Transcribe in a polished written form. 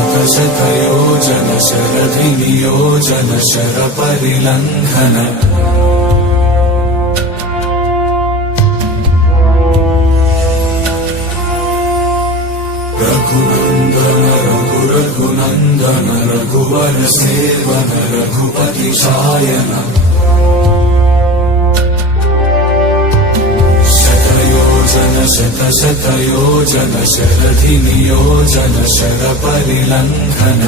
शतशतयोजन शरधिनियोजन शरपरिलङ्घन Raghunandan रघुरघुनन्दन Raghubar seven Raghupati Shayan शतशतयोजन शरधिनियोजन शरपरिलङ्घन